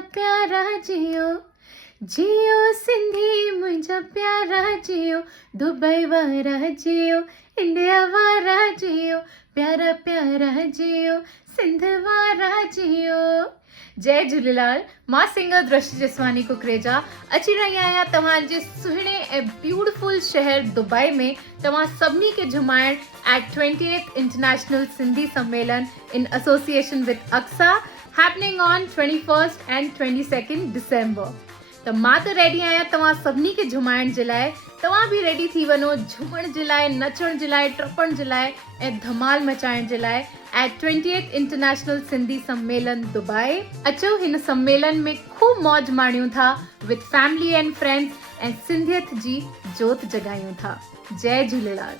प्यारा जियो, जियो सिंधी मुंहिंजा प्यारा जियो, दुबई वारा जियो, इंडिया वारा जियो, प्यारा प्यारा जियो, सिंध वारा जियो। जय झूलेलाल। मां सिंगर दृष्टि जसवानी कुकरेजा अची रही आहियां तव्हांजे सुहिणे ऐं ब्यूटीफुल शहर दुबई में तव्हां सभिनी खे झुमाइण eight 20th international Sindhi Sammelan in association with Aksa happening on 21st and 22nd December। त मां त रेडी आहियां तव्हां सभिनी खे झुमाइण जे लाइ। तव्हां बि रेडी थी वञो झूमण जे लाइ, नचण जे लाइ, टपण जे लाइ ऐं धमाल मचाइण जे लाइ एट 20th इंटरनेशनल सिंधी सम्मेलन दुबई। अचो हिन सम्मेलन में खूब मौज माणियूं था विद फैमिली एंड फ्रेंड्स ऐं सिंधियत जी जोत जगायूं था। जय झूलेलाल।